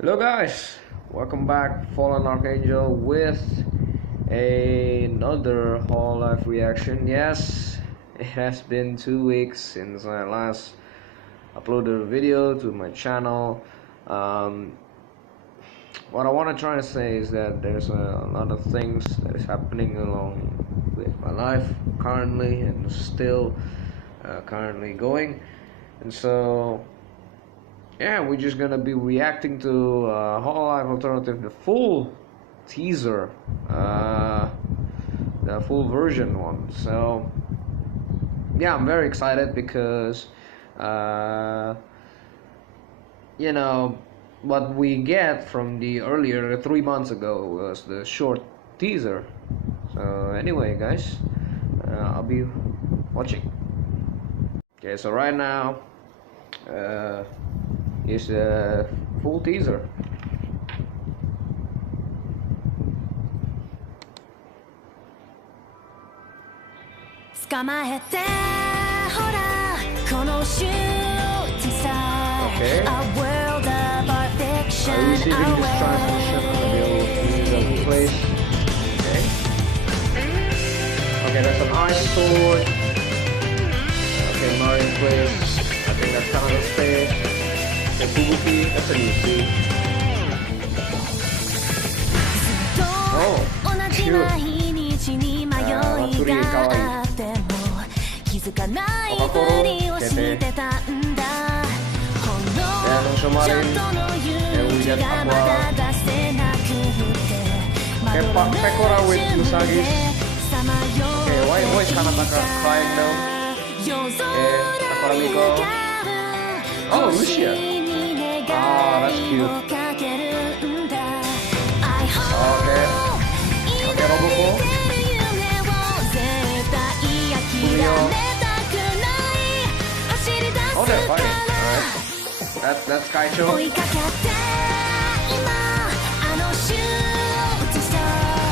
Hello guys, welcome back Fallen Archangel with another Hololive reaction. Yes, it has been 2 weeks since I last uploaded a video to my channel. What I want to try to say is that there's a lot of things that is happening along with my life currently and still currently going, and so yeah, we're just gonna be reacting to Hololive Alternative, the full teaser, the full version one. So yeah, I'm very excited because you know what we get from the earlier 3 months ago was the short teaser. So anyway, guys, I'll be watching. Okay, so right now is a full teaser. Okay. Are we receiving this transmission available place? Okay. Okay, that's an ice sword. Okay, Marine place. I think that's Canada space. Okay, Fubuki, that's a new sea. Oh, cute. Matsuri, kawaii. Okakoro, kete. And also Marine. And we get Aqua. Okay, Pekora with Usagis. Okay, why is Hanataka crying now? Okay, Sakuramiko. Oh, Lucia. Ah, that's cute. Okay. Okay, Roboko. Fumio. Oh, they're fighting. Alright. That's Kaicho.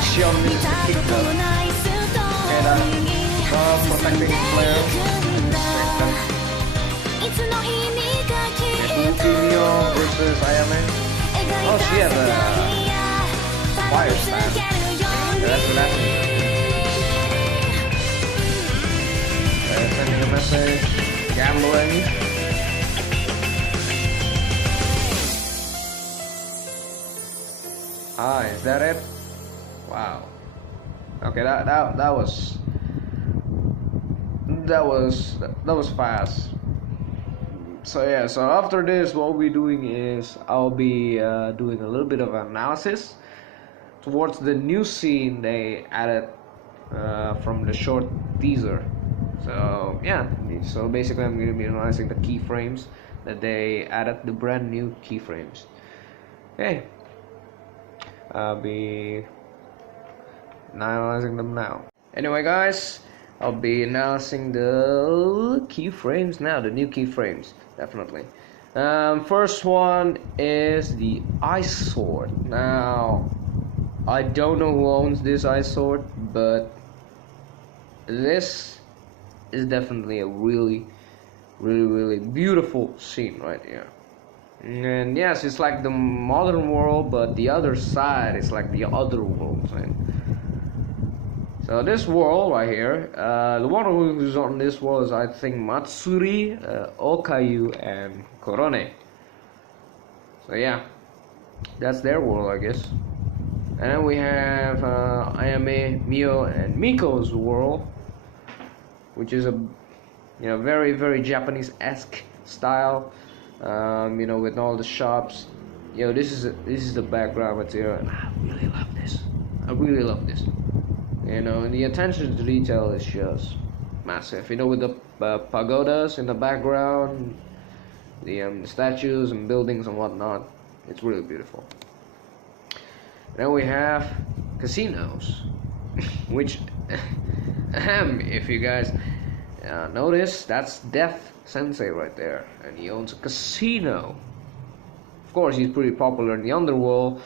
Shion needs to kick them. Okay, that's protecting player. Fumio versus Ayame. Oh, she has a fire stand. Okay, that's the last one. Sending a message. Gambling. Ah, is that it? Wow. Okay, that was fast. So yeah, so after this, what we'll be doing is I'll be doing a little bit of analysis towards the new scene they added from the short teaser. So yeah, so basically I'm going to be analyzing the keyframes that they added, the brand new keyframes. Okay, I'll be analyzing them now. Anyway guys, I'll be analyzing the keyframes now, the new keyframes, definitely. First one is the ice sword. Now, I don't know who owns this ice sword, but this is definitely a really beautiful scene right here. And yes, it's like the modern world, but the other side is like the other world, right? So this world right here, the one who's on this world is, I think, Matsuri, Okayu, and Korone. So yeah, that's their world, I guess. And then we have Ayame, Mio, and Miko's world, which is a very Japanese-esque style. With all the shops. This is the background material, and I really love this. And the attention to detail is just massive. With the pagodas in the background, the statues and buildings and whatnot, it's really beautiful. Then we have casinos, which, if you guys notice, that's Death Sensei right there, and he owns a casino. Of course, he's pretty popular in the underworld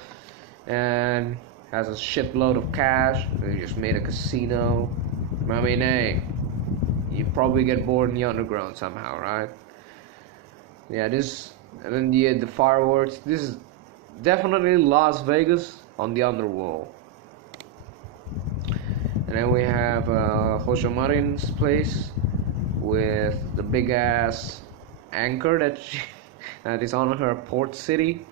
and has a shitload of cash. He just made a casino. I mean, hey, you probably get bored in the underground somehow, right? Yeah, this, and then the fireworks. This definitely Las Vegas on the underworld. And then we have Jose Marin's place with the big ass anchor that is on her port city.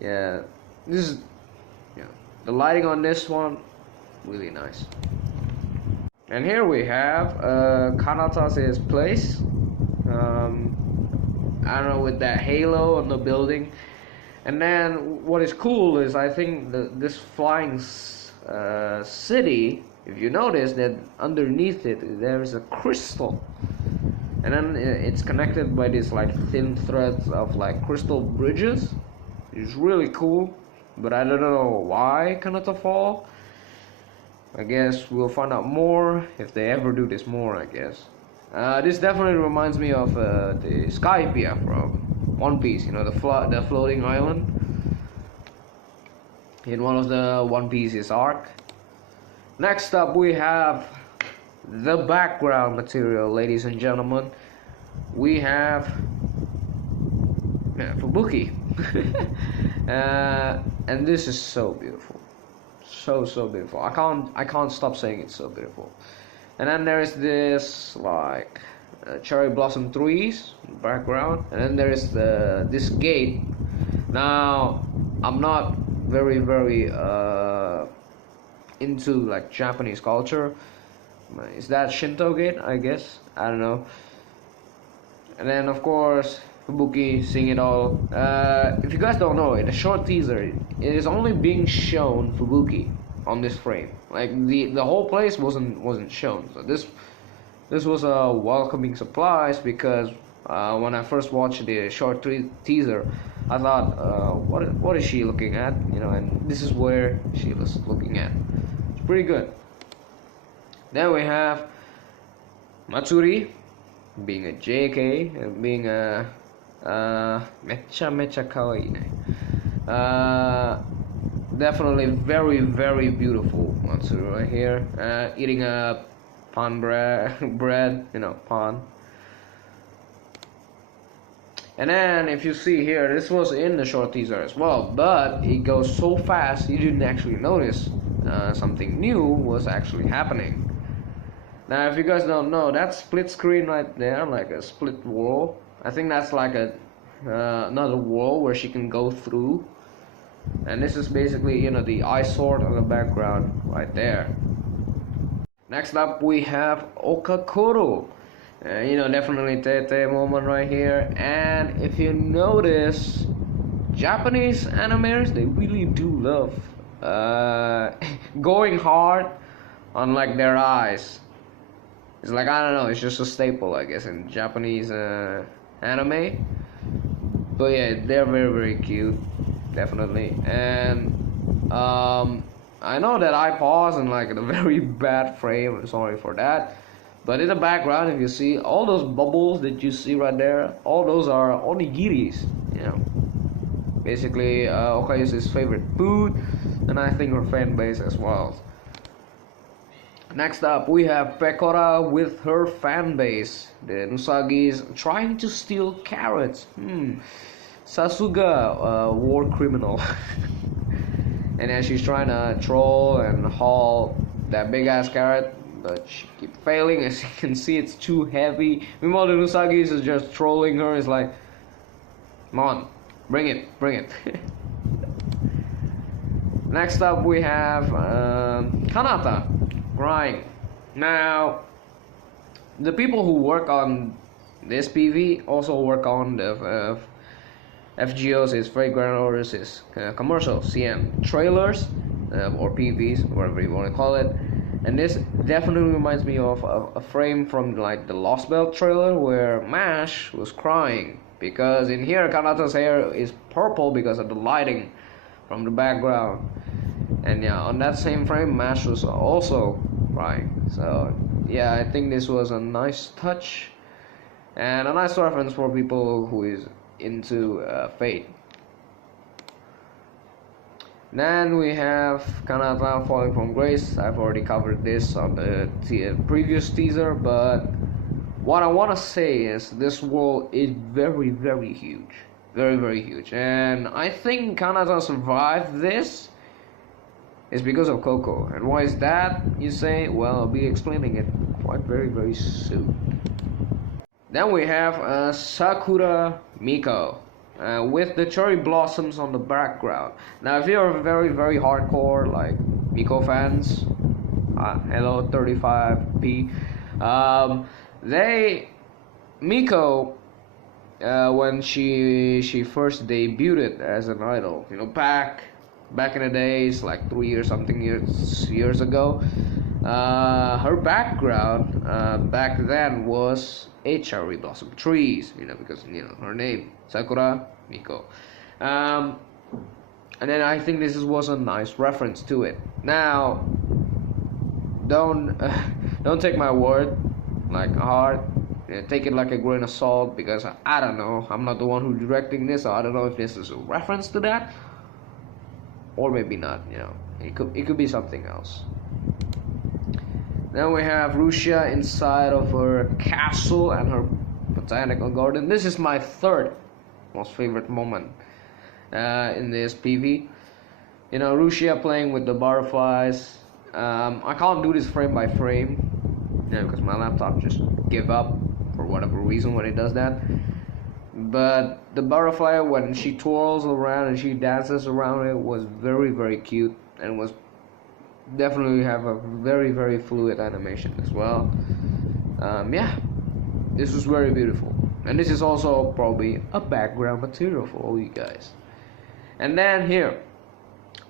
Yeah, this is, yeah, the lighting on this one really nice. And here we have Kanata's place. I don't know, with that halo on the building. And then what is cool is I think this flying city, if you notice that underneath it there is a crystal, and then it's connected by these like thin threads of like crystal bridges. It's really cool, but I don't know why Kanata fall. I guess we'll find out more if they ever do this more, I guess. This definitely reminds me of the Skypiea from One Piece, you know, the floating island in one of the One Piece's arc. Next up we have the background material, ladies and gentlemen. We have Fubuki. And this is so beautiful. So beautiful. I can't stop saying it's so beautiful. And then there is this like cherry blossom trees in the background, and then there is this gate. Now I'm not very into like Japanese culture. Is that Shinto gate? I guess, I don't know. And then of course Fubuki seeing it all. If you guys don't know, in a short teaser it is only being shown Fubuki on this frame. Like the whole place wasn't shown. So this was a welcoming surprise, because when I first watched the short teaser, I thought, what is she looking at? You know, and this is where she was looking at. It's pretty good. Then we have Matsuri being a JK and being a mecha kawaii ne. Definitely very beautiful Matsuri right here, eating a pan bread, you know, pan. And then if you see here, this was in the short teaser as well, but it goes so fast you didn't actually notice something new was actually happening. Now if you guys don't know, that split screen right there, like a split wall, I think that's like a another wall where she can go through. And this is basically, you know, the eye sword on the background right there. Next up we have Okakoro. You know, definitely Tete moment right here. And if you notice, Japanese animators, they really do love going hard on like their eyes. It's like, I don't know, it's just a staple, I guess, in Japanese anime. But yeah, they're very cute, definitely. And I know that I paused in like a very bad frame, I'm sorry for that. But in the background, if you see all those bubbles that you see right there, all those are onigiris, you know. Basically, Okayu's favorite food, and I think her fan base as well. Next up, we have Pekora with her fan base. The Nusagi's trying to steal carrots. Sasuga, war criminal. And then she's trying to troll and haul that big ass carrot, but she keeps failing. As you can see, it's too heavy. Meanwhile, the Nusagi's is just trolling her. It's like, come on, bring it. Next up, we have Kanata crying. Now, the people who work on this PV also work on the FGOs, is Fragrant Orders, is commercial CM trailers or PVs, whatever you want to call it. And this definitely reminds me of a frame from like the Lost Belt trailer where Mash was crying, because in here Kanata's hair is purple because of the lighting from the background. And yeah, on that same frame Mash was also crying. So yeah, I think this was a nice touch and a nice reference for people who is into Fate. Then we have Kanata falling from grace. I've already covered this on the previous teaser, but what I want to say is this world is very huge. very, very huge. And I think Kanata survived this is because of Coco. And why is that, you say? Well, I'll be explaining it quite very, very soon. Then we have Sakura Miko with the cherry blossoms on the background. Now, if you're very, very hardcore like Miko fans, hello 35p. Miko, when she first debuted as an idol, back in the days, like 3 years ago, her background back then was a cherry blossom trees, because her name Sakura Miko, and then I think this was a nice reference to it. Now, don't take my word like hard. Take it like a grain of salt, because I don't know. I'm not the one who's directing this, so I don't know if this is a reference to that, or maybe not. It could be something else. Then we have Rusia inside of her castle and her botanical garden. This is my third most favorite moment in this PV. Rusia playing with the butterflies. I can't do this frame by frame, because my laptop just gave up for whatever reason when it does that. But the butterfly, when she twirls around and she dances around it, was very, very cute, and was definitely have a very, very fluid animation as well. Yeah, this was very beautiful, and this is also probably a background material for all you guys. And then here,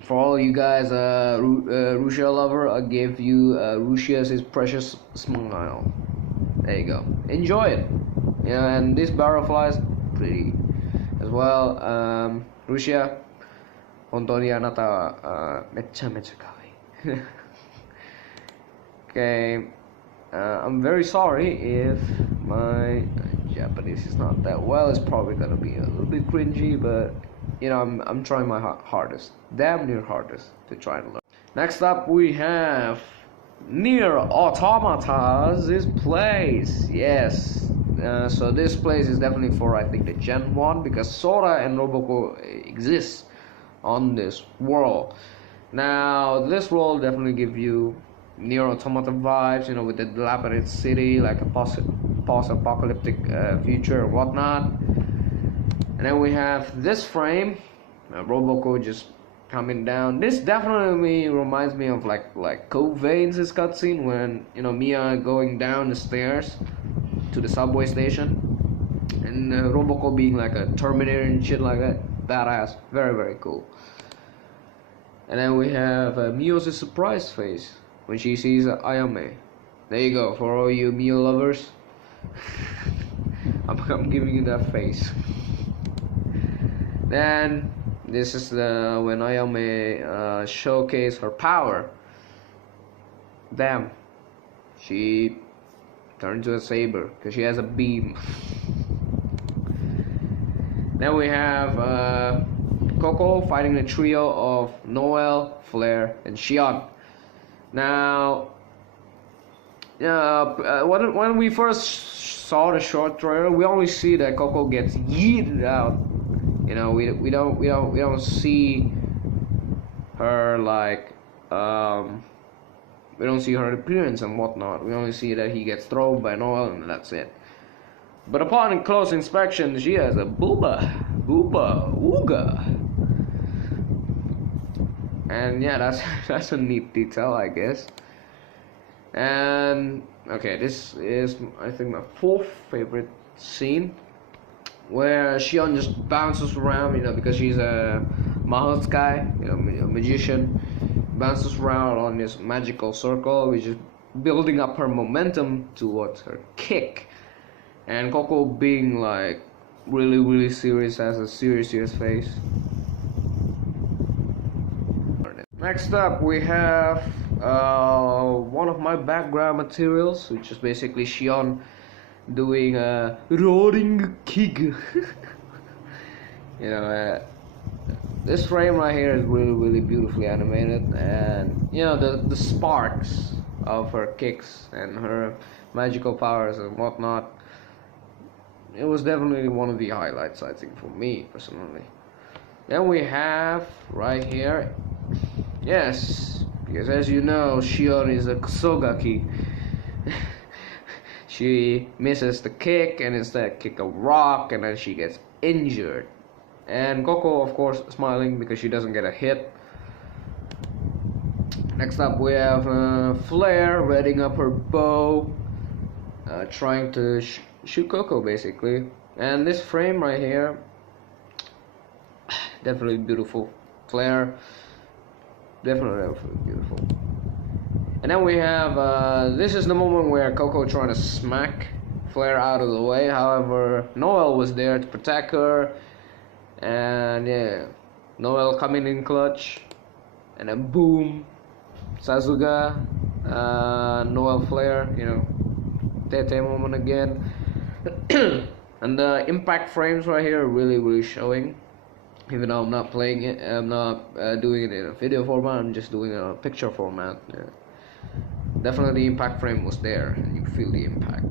for all you guys Rusia lover, I give you Rusia's precious smile. There you go, enjoy it. And this butterfly is pretty as well. Rusia, hontou anata mecha kawaii. Okay, I'm very sorry if my Japanese is not that well. It's probably gonna be a little bit cringy, but I'm trying my hardest, damn near hardest, to try and learn. Next up we have Nier Automata's place. Yes, so this place is definitely for, I think, the Gen 1, because Sora and Roboko exist on this world. Now, this world definitely give you Nier Automata vibes, with the dilapidated city, like a post-apocalyptic future and whatnot. And then we have this frame, Roboko just coming down. This definitely reminds me of like Code Veins' cutscene when Mia going down the stairs to the subway station, and Roboko being like a Terminator and shit like that. Badass, very, very cool. And then we have Mio's surprise face when she sees Ayame. There you go, for all you Mio lovers. I'm giving you that face. Then this is when Ayame showcased her power. Damn, she turned to a saber because she has a beam. Then we have Coco fighting a trio of Noel, Flair, and Xion. Now, when we first saw the short trailer, we only see that Coco gets yeeted out. We don't see her like we don't see her appearance and whatnot. We only see that he gets thrown by Noel, and that's it. But upon close inspection, she has a booba, ooga. And yeah, that's a neat detail, I guess. And okay, this is, I think, my fourth favorite scene, where Xion just bounces around, because she's a Mahotsukai, a magician, bounces around on this magical circle, which is building up her momentum towards her kick. And Coco being like really, really serious, has a serious face. Next up we have one of my background materials, which is basically Xion doing a roaring kick. This frame right here is really, really beautifully animated, and the sparks of her kicks and her magical powers and whatnot it was definitely one of the highlights, I think, for me personally. Then we have right here, yes, because as you know, Shion is a Kusogaki. She misses the kick and instead kick a rock, and then she gets injured. And Coco, of course, smiling because she doesn't get a hit. Next up we have Flare readying up her bow, trying to shoot Coco basically. And this frame right here, definitely beautiful. Flare, definitely beautiful. And then we have, this is the moment where Coco trying to smack Flare out of the way. However, Noel was there to protect her. And yeah, Noel coming in clutch. And then boom, Sasuga, Noel Flare, you know, Tete moment again. And the impact frames right here are really showing. Even though I'm not playing it, I'm not doing it in a video format, I'm just doing it in a picture format. Yeah. Definitely the impact frame was there, and you feel the impact.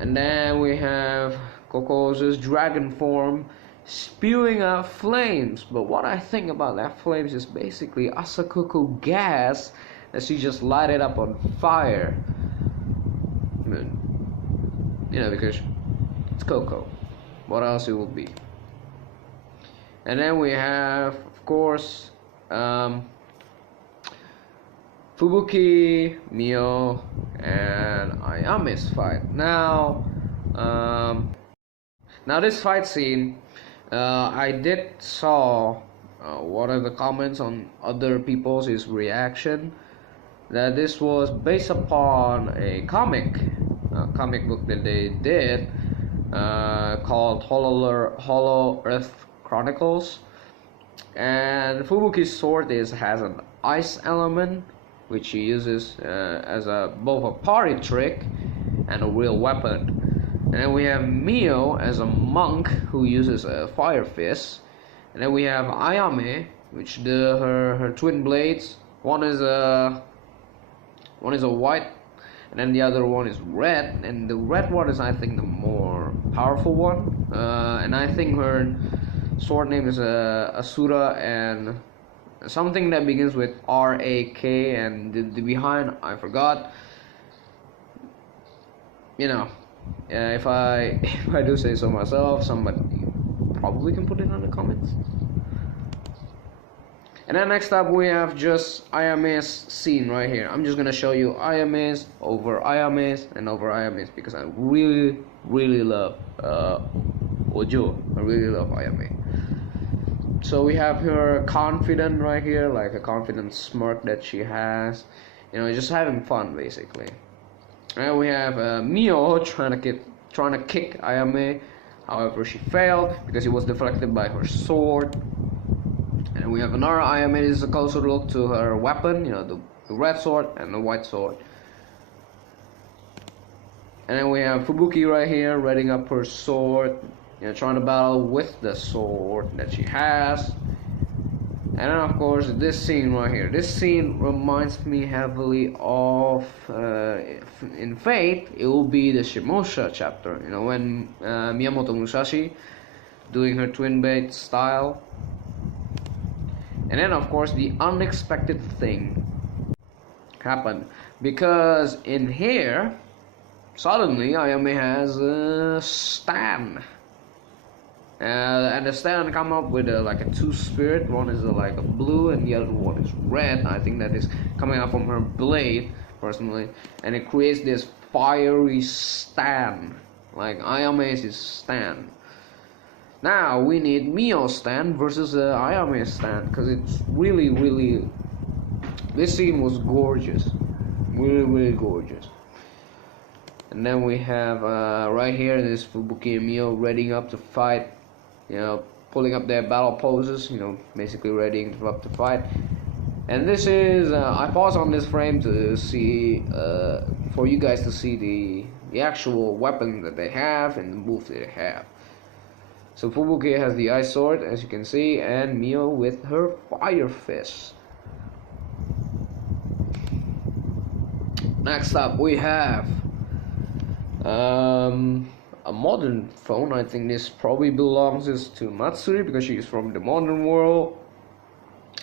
And then we have Coco's dragon form spewing out flames. But what I think about that flames is basically Asakoko gas that she just lighted up on fire. I mean, you know, because it's Coco. What else it will be? And then we have, of course, Fubuki, Mio, and Ayame's fight. Now this fight scene, I did saw one of the comments on other people's reaction that this was based upon a comic book that they did called Hollow Earth Chronicles, and Fubuki's sword has an ice element, which he uses as both a party trick and a real weapon. And then we have Mio as a monk who uses a fire fist. And then we have Ayame, which her twin blades. One is a white, and then the other one is red. And the red one is, I think, the more powerful one. And I think her sword name is Asura, and something that begins with R-A-K, and the behind I forgot. You know, if I do say so myself, somebody probably can put it in the comments. And then next up we have just Ayame's scene right here. I'm just gonna show you Ayame's over Ayame's and over Ayame's because I really love Ojo. I really love Ayame. So we have her confident right here, like a confident smirk that she has, you know, just having fun basically. And we have Mio trying to kick Ayame, however she failed because it was deflected by her sword. And we have another Ayame. This is a closer look to her weapon, you know, the red sword and the white sword. And then we have Fubuki right here, readying up her sword, you know, trying to battle with the sword that she has. And then of course this scene right here. This scene reminds me heavily of in Fate. It will be the Shimosha chapter. You know, when Miyamoto Musashi doing her twin blade style. And then of course the unexpected thing happened, because in here suddenly Ayame has a stand. And the stand come up with like a two spirit. One is like a blue and the other one is red. I think that is coming out from her blade personally, and it creates this fiery stand, like Ayame's stand. Now we need Mio's stand versus Ayame's stand, because it's really this scene was gorgeous, really gorgeous. And then we have right here this Fubuki and Mio readying up to fight. You know, pulling up their battle poses, you know, basically readying up to fight. And this is, I pause on this frame to see, for you guys to see the actual weapon that they have and the move that they have. So Fubuki has the ice sword, as you can see, and Mio with her fire fist. Next up we have, a modern phone. I think this probably belongs to Matsuri because she's from the modern world.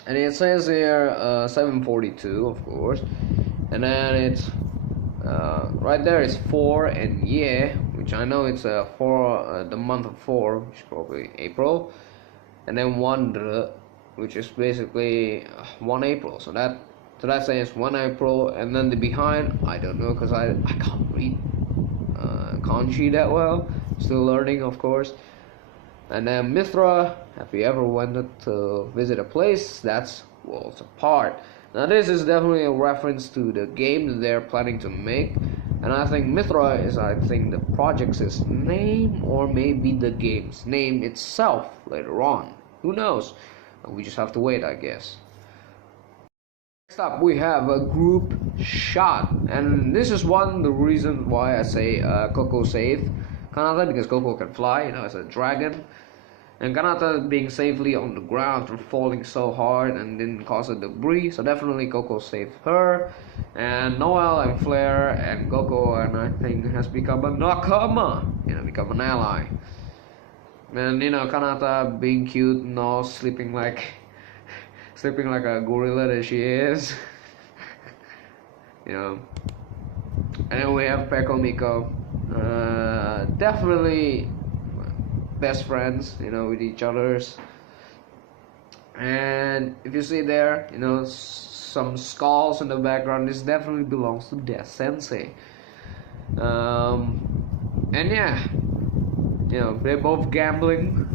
And it says here 742, of course, and then it's right there is 4 and yeah, which I know it's for the month of 4, which is probably April, and then 1, which is basically 1 April. So that says 1 April, and then the behind I don't know because I can't read kanji that well. Still learning, of course. And then Mithra, have you ever wanted to visit a place that's worlds apart? Now this is definitely a reference to the game that they're planning to make, and I think Mithra is, I think, the project's name, or maybe the game's name itself later on. Who knows? We just have to wait, I guess. Next up, we have a group shot, and this is one of the reasons why I say Coco saved Kanata, because Coco can fly, as a dragon, and Kanata being safely on the ground after falling so hard and didn't cause a debris, so definitely Coco saved her. And Noel and Flair and Coco, and I think has become a nakama, become an ally. And Kanata being cute, sleeping like a gorilla that she is. And then we have Peko Miko, definitely best friends, with each others. And if you see there, some skulls in the background, this definitely belongs to Death Sensei. And yeah, they're both gambling.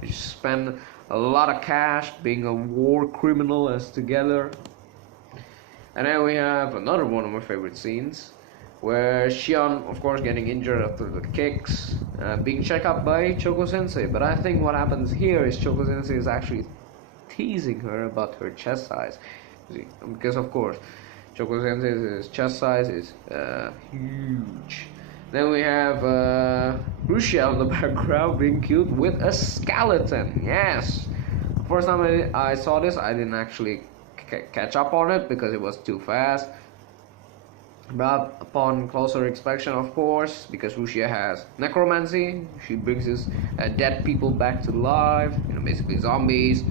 They spend a lot of cash being a war criminal as together. And then we have another one of my favorite scenes, where Shion, of course, getting injured after the kicks, being checked up by Choco Sensei. But I think what happens here is Choco Sensei is actually teasing her about her chest size, because of course Choco Sensei's chest size is huge. Then we have Rushia on the background being cute with a skeleton. Yes, first time I saw this, I didn't actually catch up on it because it was too fast. But upon closer inspection, of course, because Rushia has necromancy, she brings his dead people back to life, basically zombies.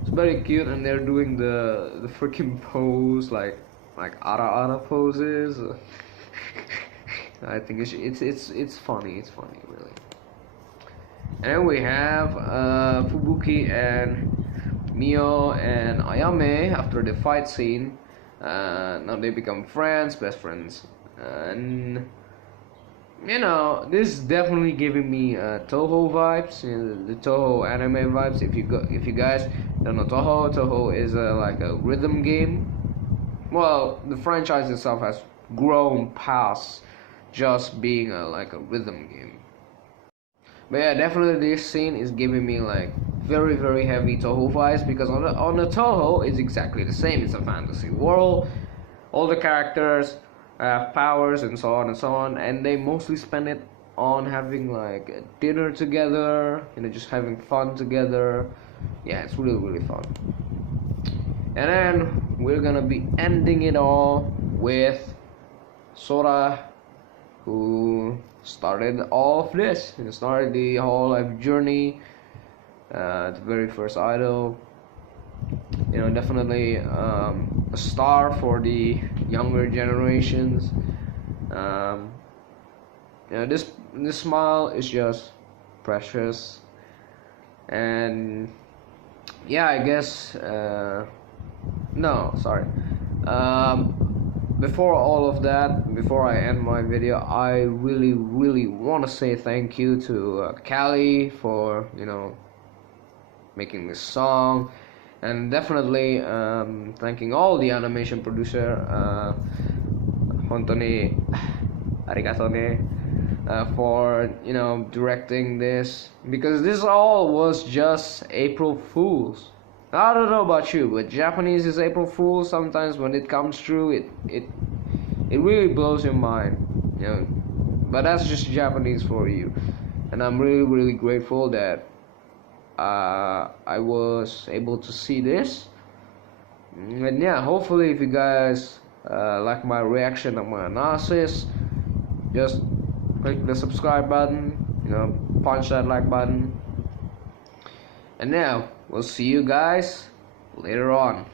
It's very cute, and they're doing the freaking pose, like ara poses. I think it's funny. It's funny, really. And we have Fubuki and Mio and Ayame after the fight scene. Now they become friends, best friends, and this is definitely giving me Toho vibes, the Toho anime vibes. If you guys don't know Toho is like a rhythm game. Well, the franchise itself has grown past just being like a rhythm game. But yeah, definitely this scene is giving me like very, very heavy Toho vibes, because on the Toho it's exactly the same. It's a fantasy world. All the characters have powers and so on, and they mostly spend it on having like a dinner together, just having fun together. Yeah, it's really, really fun. And then we're gonna be ending it all with Sora, who started all of this, started the whole life journey, the very first idol. Definitely a star for the younger generations. This smile is just precious. And yeah, I guess no, sorry. Before all of that, before I end my video, I really, really want to say thank you to Callie for making this song, and definitely thanking all the animation producer, Hontoni arigato for directing this, because this all was just April Fools. I don't know about you, but Japanese is April Fool. Sometimes when it comes true, it really blows your mind, But that's just Japanese for you, and I'm really, really grateful that I was able to see this. And yeah, hopefully, if you guys like my reaction and my analysis, just click the subscribe button, punch that like button. And now we'll see you guys later on.